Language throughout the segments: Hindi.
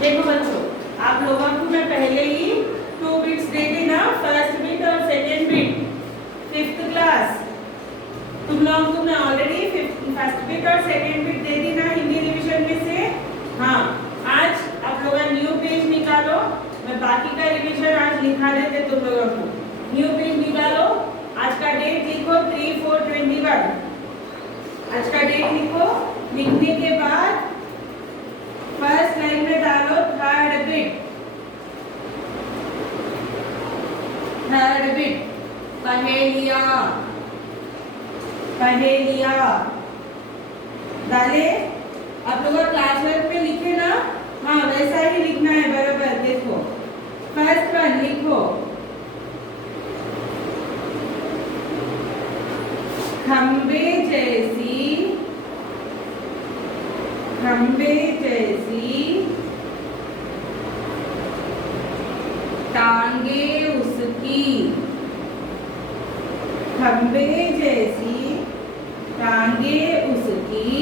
देखो बच्चों, आप लोगों को मैं पहले ही 2 बिट्स दे दी ना, फर्स्ट बिट और सेकेंड बिट, 5th क्लास। तुम लोगों को मैं ऑलरेडी फर्स्ट बिट और सेकेंड बिट दे दी ना हिंदी रिवीजन में से। हाँ, आज आप लोग न्यू पेज निकालो, मैं बाकी का रिवीजन आज लिखा देते तुम लोगों को। न्यू पेज निकालो, आज का डेट लिखो 3/4/21। आज का डेट लिखो, लिखने के बाद फर्स्ट लाइन में डालो थर्ड बिट। थर्ड बिट पहेलिया, पहेलिया डाले। आप लोग क्लास वर्क पे लिखे ना, हाँ वैसा ही लिखना है बराबर। देखो फर्स्ट वन लिखो, खंबे जैसी, खंबे जैसी टांगे उसकी, खंबे जैसी टांगे उसकी,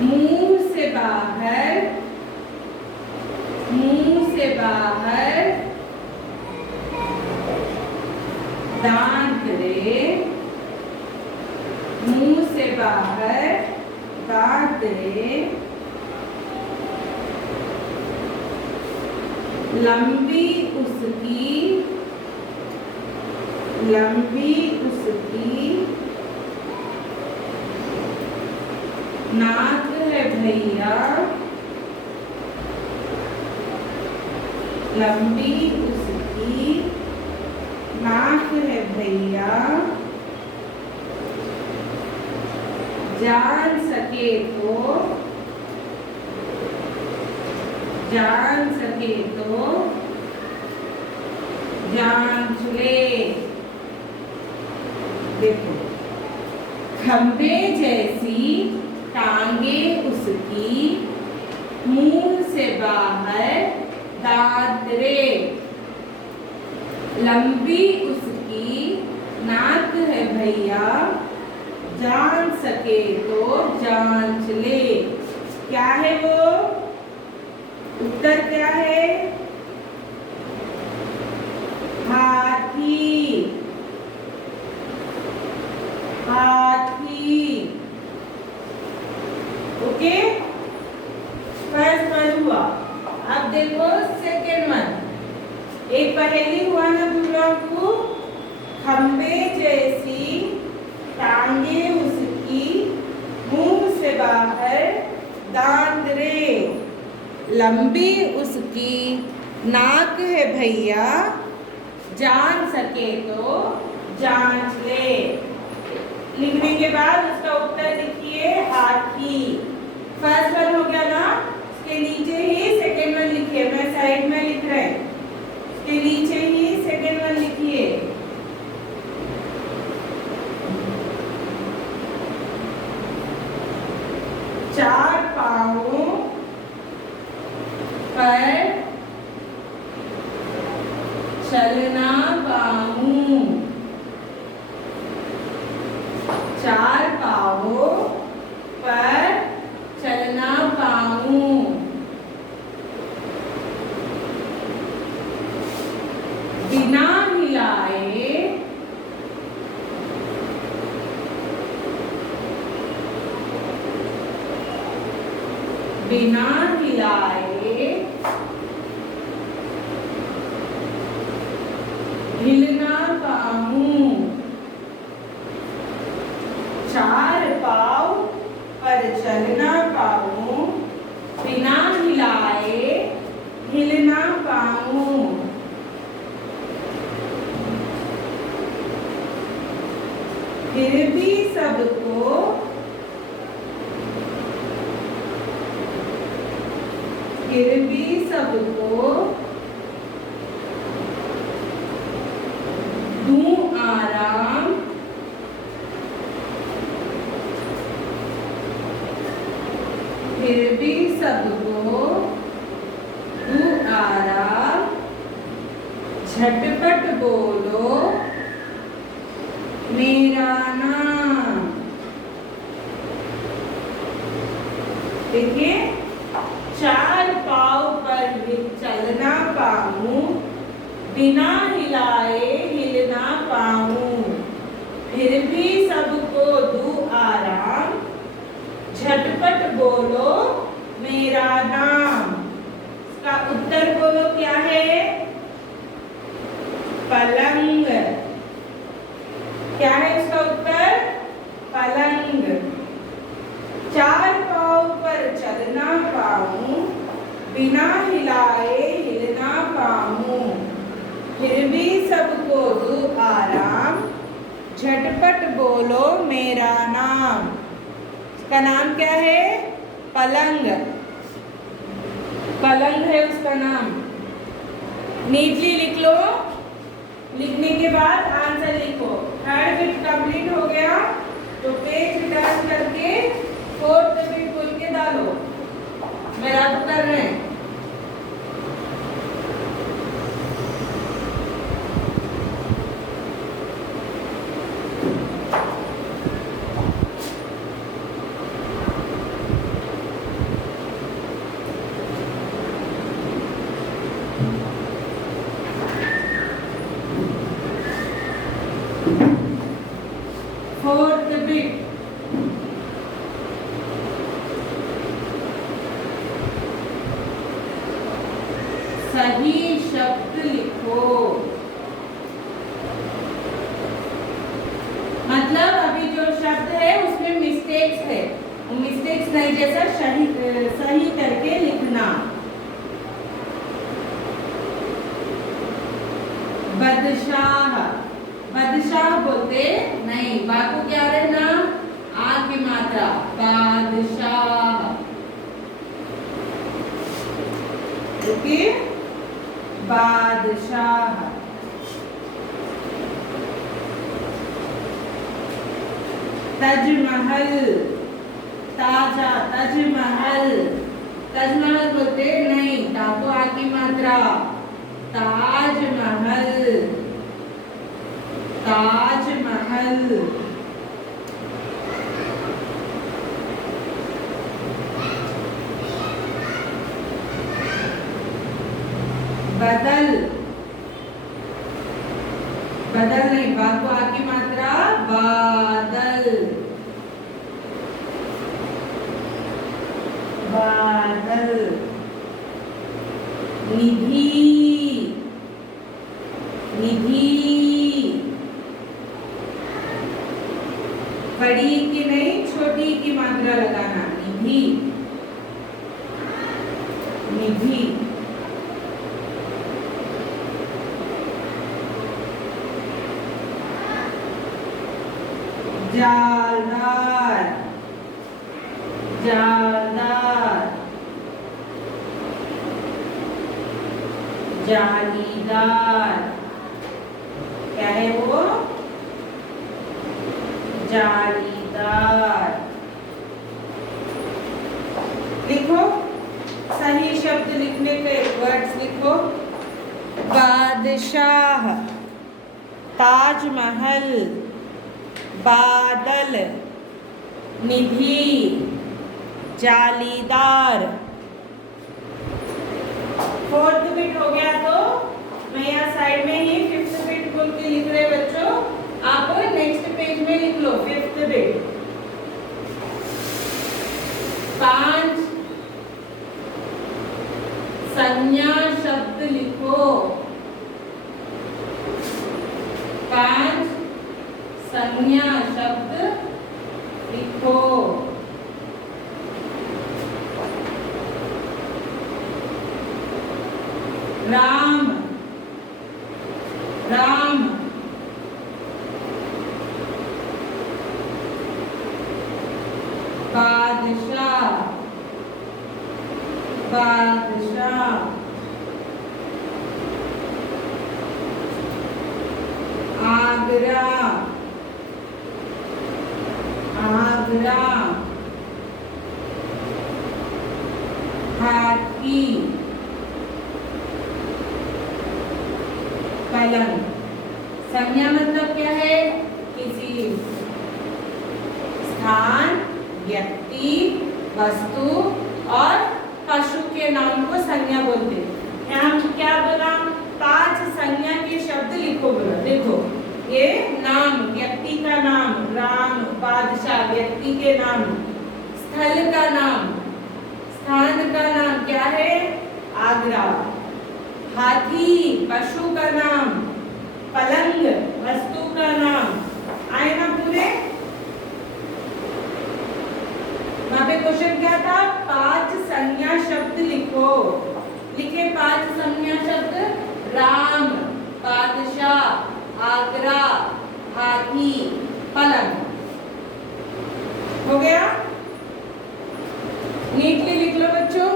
मुंह से बाहर, मुंह से बाहर दांत रे, मुंह से बाहर दांत रे, लंबी उसकी, लंबी उसकी नाक है भैया, लंबी उसकी नाक है भैया, जान सके तो, जान सके तो जांच ले। देखो खंबे जैसी टांगे उसकी, मुंह से बाहर दांत रे, लंबी उसकी नाक है भैया, जान सके तो जांच ले। क्या है वो? उत्तर क्या है? हाथी, हाथी। ओके, फर्स्ट वन हुआ। अब देखो सेकेंड वन। एक पहेली हुआ ना तुम लोग को, खंबे जैसी टांगे उसकी, मुंह से बाहर दांत रे, लंबी उसकी नाक है भैया, जान सके तो जांच ले। लिखने के बाद उसका उत्तर लिखिए हाथी। फर्स्ट वन हो गया ना, उसके नीचे ही सेकेंड वन लिखिए। मैं साइड में लिख रहे हैं, उसके नीचे ही सेकेंड वन लिखिए। चार पांवों पर चलना पाऊं, चार पांवों पर चलना पाऊं, बिना हिलाए, बिना हिलाए हिलना पाऊं, चार पांव पर चलना पाऊं, बिना हिलाए हिलना पाऊं, फिर भी सबको, फिर भी सबको दूं आराम, फिर भी सबको दूं आराम, झटपट बोलो मेरा नाम, देखिए, चार पाँव पर चलना पाऊं, बिना हिलाए हिलना पाऊं, फिर भी सबको दूं आराम, झटपट बोलो मेरा नाम। इसका उत्तर बोलो क्या है? पलंग। क्या है इसका उत्तर? पलंग। चार पाँव पर चलना पाऊं, बिना हिलाए हिलना पाऊं, फिर भी सबको दूं आराम, झटपट बोलो मेरा नाम। इसका नाम क्या है? पलंग। पलंग है उसका नाम। नीटली लिख लो। लिखने के बाद आंसर लिखो। थर्ड बिट कंप्लीट हो गया तो पेज टर्न करके फोर्थ बिट खोल के डालो। मेरा तो कर रहे हैं। फोर्थ बिट सही शब्द लिखो। मतलब अभी जो शब्द है उसमें मिस्टेक्स है, वो मिस्टेक्स नहीं, जैसा सही करके लिखना। बदशाह, बदशाह बोलते नहीं, बा को क्या रहना? आ की मात्रा। बादशाह। ओके, बादशाह। ताजमहल, ताजा, ताजमहल। ताजमहल बोलते नहीं, ता को आ की मात्रा। ताजमहल, ताजमहल। बदल, बदल नहीं, बा को आ की मात्रा। बादल, बादल। निधि, निधि। बड़ी की नहीं, छोटी की मात्रा लगाना। निधि, निधि। जालदार, जालदार। जालीदार। क्या है वो? जालीदार। लिखो, सही शब्द लिखने के वर्ड्स लिखो। बादशाह, ताजमहल, बादल, निधि, जालीदार। फोर्थ बिट हो गया तो मैं यहाँ साइड में ही फिफ्थ बिट बोल के लिख रहे बच्चों। आप नेक्स्ट पेज में लिख लो फिफ्थ बिट। 5 संज्ञा शब्द लिखो। 5 संज्ञा शब्द लिखो। राम, राम। बादशाह, बादशाह। आगरा, आगरा। हाथी, पलंग। संज्ञा मतलब क्या है? किसी स्थान, व्यक्ति, वस्तु और पशु के नाम को संज्ञा बोलते। यहाँ क्या बोला, 5 संज्ञा के शब्द लिखो बोला। देखो ये नाम, व्यक्ति का नाम राम, बादशाह व्यक्ति के नाम, स्थल का नाम, स्थान का नाम क्या है आगरा, हाथी पशु का नाम, पलंग वस्तु का नाम, आए ना पूरे। वहां पे क्वेश्चन क्या था, 5 संज्ञा शब्द लिखो। लिखे 5 संज्ञा शब्द, राम, बादशाह, आगरा, हाथी, पलंग। हो गया, नीटली लिख लो बच्चों।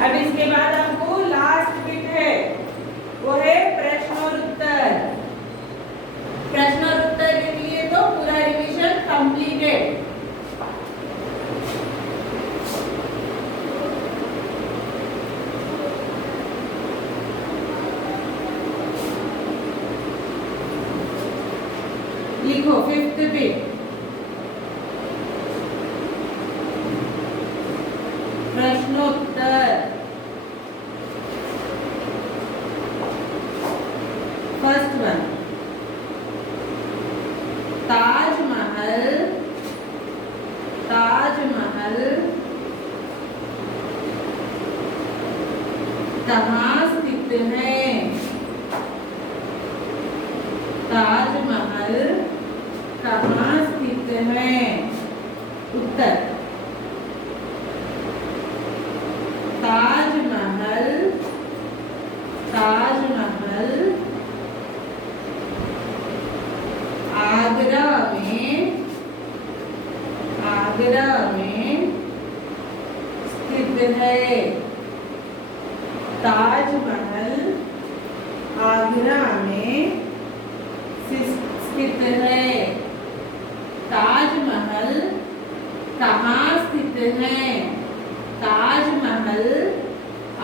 अब इसके बाद आपको लास्ट बिट है, वो है प्रश्न और उत्तर। प्रश्न और उत्तर के लिए तो पूरा रिवीजन कंप्लीटेड। लिखो 5th बिट, प्रश्नोत्तर। फर्स्ट वन, ताजमहल, ताजमहल कहाँ स्थित है? ताजमहल कहाँ स्थित है? उत्तर, ताजमहल, ताजमहल आगरा में, आगरा में स्थित है। ताजमहल आगरा में स्थित है। ताजमहल कहाँ स्थित है? ताजमहल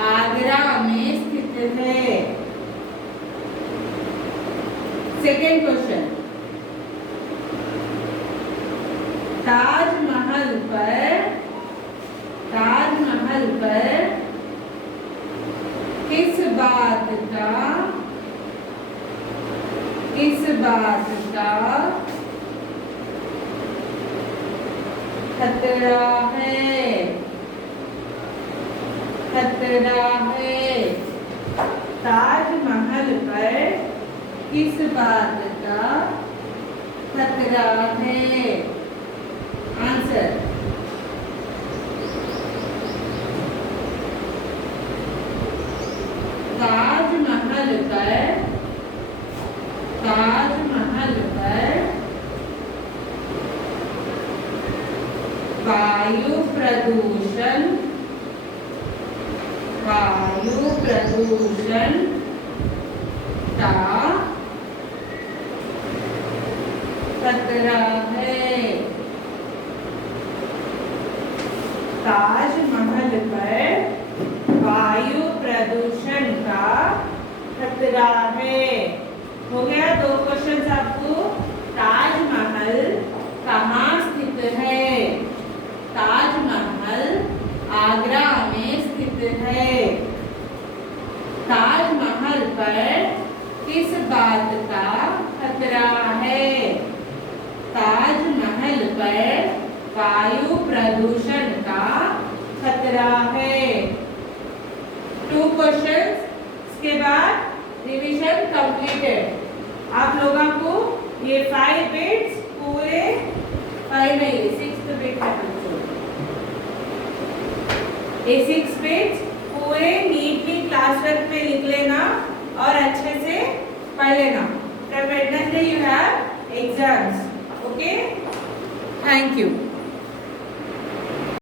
आगरा में स्थित है। सेकेंड क्वेश्चन, ताजमहल पर, ताजमहल पर किस बात का, किस बात का खतरा है? खतरा है। ताजमहल पर किस बात का खतरा है? आंसर, ताजमहल पर, ताजमहल पर वायु प्रदूषण, वायु प्रदूषण का खतरा है। ताजमहल पर वायु प्रदूषण का खतरा है। हो गया 2 क्वेश्चन आपको। ताजमहल कहाँ स्थित है? ताजमहल आगरा में स्थित है। ताजमहल पर किस बात का खतरा है? ताजमहल पर वायु प्रदूषण का खतरा है। 2 क्वेश्चंस, इसके बाद रिवीजन कंप्लीटेड। आप लोगों को ये 5 बिट्स पूरे, 5 नहीं 6th बिट है बच्चों। ये 6 बिट्स पूरे नीटली क्लास वर्क पे लिख लेना और अच्छे से पढ़ लेना। From Wednesday you have exams. Okay? Thank you.